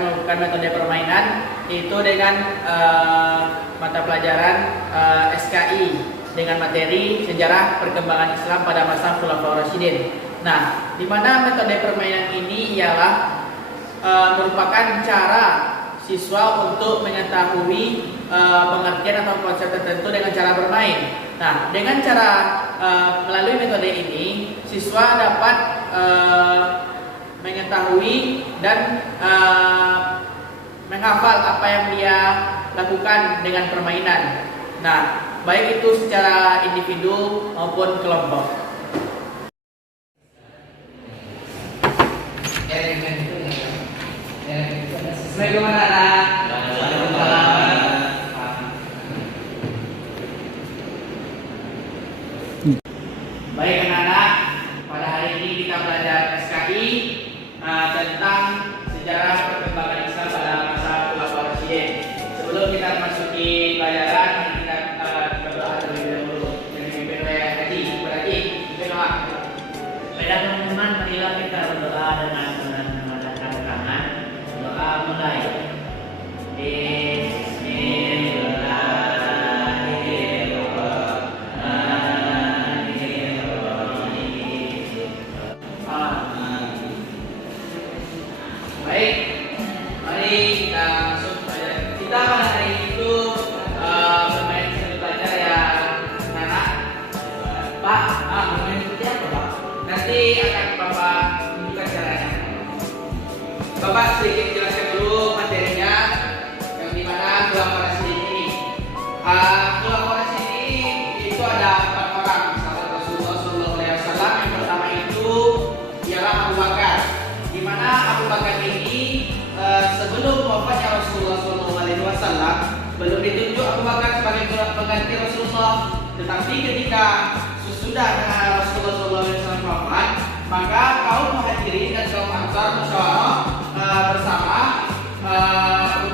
melakukan metode permainan, yaitu dengan mata pelajaran SKI dengan materi sejarah perkembangan Islam pada masa Khulafaur Rasyidin. Nah, di mana metode permainan ini ialah merupakan cara siswa untuk mengetahui pengertian atau konsep tertentu dengan cara bermain. Nah, dengan cara melalui metode ini, siswa dapat mengetahui dan menghafal apa yang dia lakukan dengan permainan. Nah, baik itu secara individu maupun kelompok. Assalamualaikum warahmatullahi. Baik anak-anak, pada hari ini kita belajar SKI tentang sejarah perkembangan Islam pada masa Khulafaur Rasyidin. Sebelum kita memasuki pelajaran, kita berdoa terlebih dahulu. Jadi pimpin Haji, berarti pimpin doa. Baiklah teman-teman, marilah kita berdoa dengan mengadapkan tangan. Doa mulai. Baik, mari kita masuk pelajaran kita pada hari itu bermain seni belajar ya anak. Pak, bermain seperti apa Pak? Nanti akan Bapak tunjukkan caranya. Bapak sedikit jelaskan dulu materinya yang dimana Khulafaur Rasyidin ini. Khulafaur Rasyidin ini itu ada 4 orang sahabat Rasulullah SAW. Yang pertama itu ialah Abu Bakar. Di mana Abu Bakar ini sebelum wafatnya Rasulullah SAW belum ditunjuk Abu Bakar sebagai pengganti Rasulullah, tetapi ketika sesudah Rasulullah SAW wafat, maka kaum Muhajirin dan kaum Ansar musyawarah bersama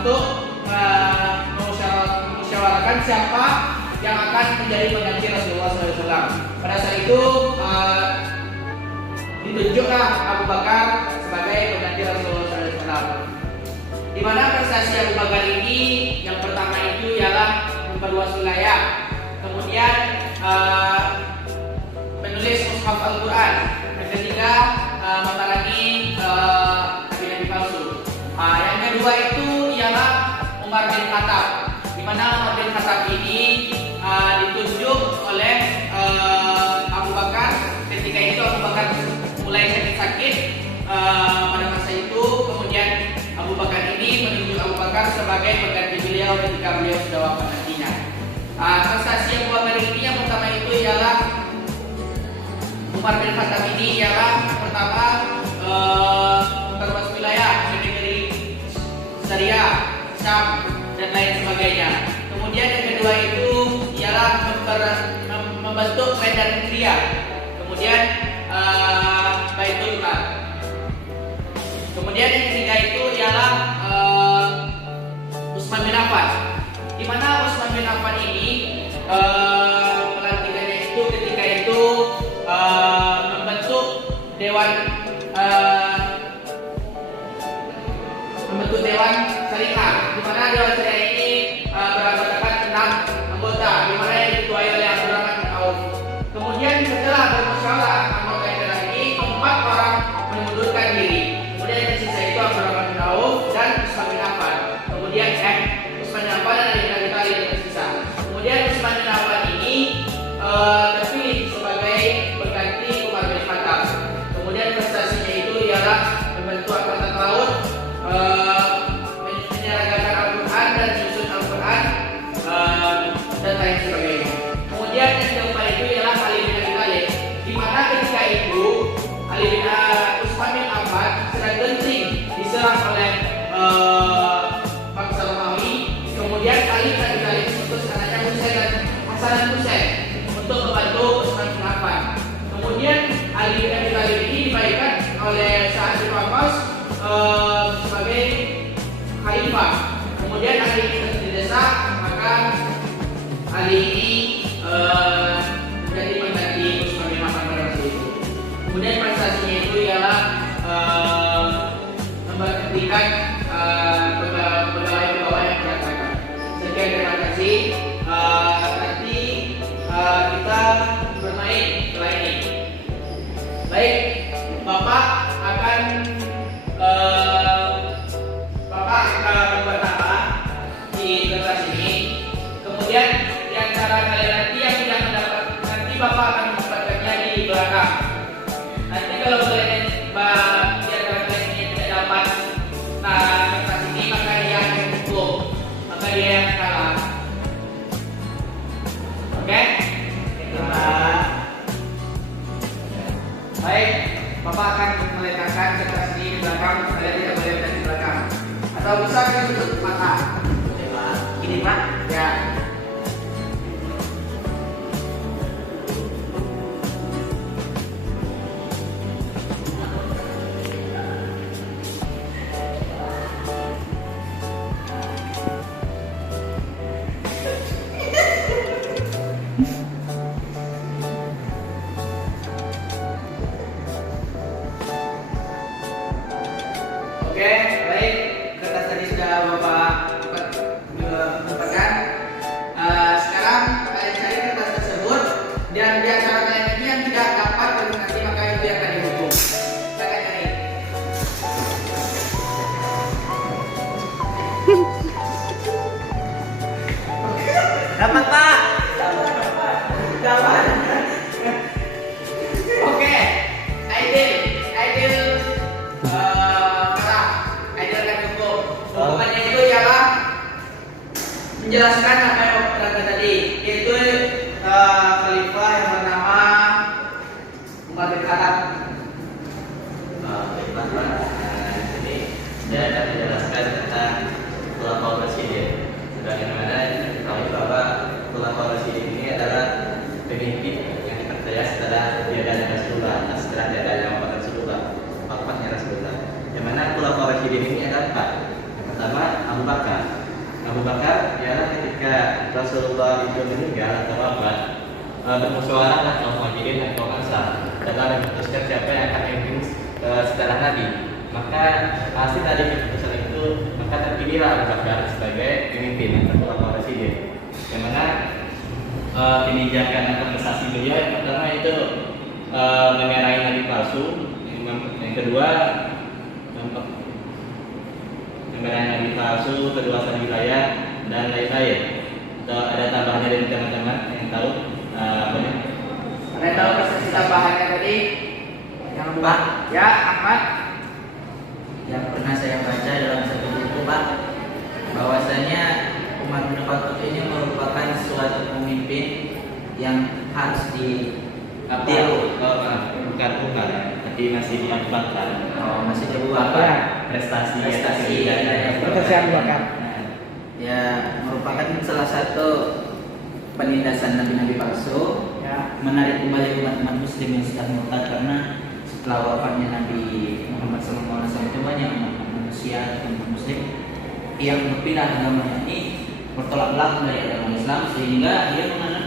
untuk memusyawarahkan siapa yang akan menjadi pengganti Rasulullah SAW. Pada saat itu ditunjuklah Abu Bakar sebagai pengganti Rasulullah SAW. Di mana prestasi Abu Bakar ini yang pertama itu ialah memperluas wilayah, kemudian menulis mushaf Al-Quran, yang ketiga memerangi nabi-nabi palsu. Yang kedua itu ialah Umar bin Khattab, di mana Umar bin Khattab ini ditunjuk oleh Abu Bakar. Ketika itu Abu Bakar mulai sakit-sakit pada masa itu, kemudian Abu Bakar ini menunjuk Abu Bakar sebagai pengganti beliau ketika beliau sudah wafat nantinya. Prestasi Abu Bakar ini yang pertama itu ialah Umar bin Khattab ini ialah pertama memperluas wilayah ke negeri Syria, Syam dan lain sebagainya. Kemudian yang kedua itu ialah membentuk Medan Kriya. Kemudian Baitul Mal. Kemudian yang ketiga itu ialah Utsman bin Affan. Di mana Utsman bin Affan ini pelantikannya itu ketika itu membentuk dewan syariah. Di mana dewan syariah ini beranggotakan 6 anggota, di mana yang diketuai oleh Abdurrahman bin Auf. Kemudian setelah bermusyawarah anggota dewan ini 4 orang mengundurkan diri. Kemudian yang tersisa itu Abdurrahman bin Auf dan Utsman bin Affan. Kemudian Utsman bin Affan dan Ali bin Abi Thalib yang tersisa. Kemudian Utsman bin Affan ini terpilih sebagai pengganti Umar bin Khattab. Kemudian prestasinya itu ialah membentuk angkatan laut, menyeragakan Al-Quran dan menyusun Al-Quran, dan pegawai-pegawai yang melaksanakan. Sekian, terima kasih. Nanti kita bermain setelah ini. Baik, Bapak akan membuat nama di kertas ini. Kemudian di antara kalian nanti yang tidak mendapat, nanti Bapak akan mendapatkannya di belakang. Nanti kalau kalian di antara kalian ini tidak dapat kertas ini, maka dia akan hukum, maka dia yang kalah. Oke? Baik, Bapak akan meletakkan kertas ini di belakang. Kalian tidak boleh letak di belakang. Atau bisa kita tutup mata. Oke, Pak. Gini, Pak. Ya. Oke, baik. Kertas tadi sudah Bapak dapatkan. Sekarang kalian cari kertas tersebut dan di antara kalian ini yang tidak dapat nanti maka itu yang akan dihukum. Silakan cari. Dapat, Pak. Dapat. Oke, Aidil kalah. Aidil akan hukum. Hukumannya itu ialah menjelaskan apa yang Bapak katakan tadi, yaitu khalifah yang bernama Umar bin Khattab. Jadi saya akan menjelaskan tentang Khulafaur Rasyidin. Sebagaimana diketahui bahwa Khulafaur Rasyidin ini adalah pemimpin yang dipercaya setelah tiadanya Rasulullah, setelah tiadanya wafatnya Rasulullah. Yang mana Khulafaur Rasyidin ini adalah empat. Yang pertama Abu Bakar. Abu Bakar ialah ketika Rasulullah itu meninggal atau wafat, bermusyawarahlah kaum Muhajirin dan kaum Ansar dalam memutuskan siapa yang akan memimpin setelah Nabi. Maka hasil dari keputusan itu, maka terpilihlah Abu Bakar sebagai pemimpin atau Khulafaur Rasyidin. Yang mana kebijakan atau prestasi beliau yang pertama itu memerangi nabi palsu, yang kedua memerangi nabi palsu, keluasan wilayah dan lain-lain. Ada tambahannya dari teman-teman yang tahu apa nih? Ada yang tahu prestasi tambahannya tadi? Yang Pak? Ya, Ahmad. Yang pernah saya baca dalam satu buku, Pak, bahwasanya Umar bin Khattab ini merupakan suatu pemimpin yang harus ditiru. Bukan Umar, tapi masih di Abu Bakar. Oh, masih di Abu Bakar. Prestasi Abu Bakar. Ya, merupakan salah satu penindasan nabi-nabi palsu, Ya. menarik kembali umat-umat muslim yang sudah murtad karena setelah wafatnya Nabi Muhammad SAW itu banyak manusia umat muslim yang berpindah agamanya ini bertolak belakang dari agama Islam sehingga dia menganut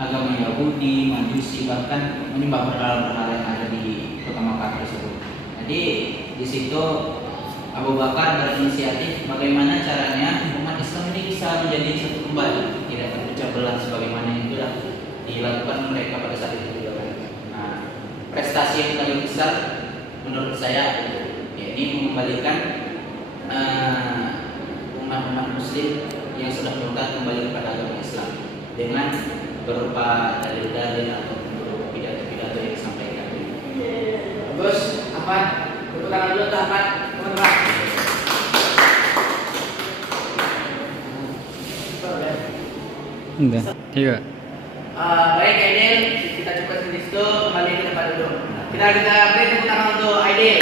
agama Yahudi, Majusi, bahkan menyembah berhala-berhala yang ada di kota Makkah tersebut. Jadi di situ Abu Bakar berinisiatif bagaimana caranya umat Islam ini bisa menjadi satu kembali, tidak terpecah belah sebagaimana yang sudah dilakukan mereka pada saat itu juga. Nah, prestasi yang paling besar menurut saya yakni mengembalikan umat-umat muslim yang sudah murtad kembali kepada agama Islam dengan berupa dalil-dalil atau pidato-pidato yang disampaikan. Bagus, Ahmad. Tepuk tangan dulu untuk Ahmad, teman-teman. Enggak. Iya. Baik, Aidil, kita cukup di situ. Kembali ke tempat duduk. Kita beri tepuk tangan untuk Aidil.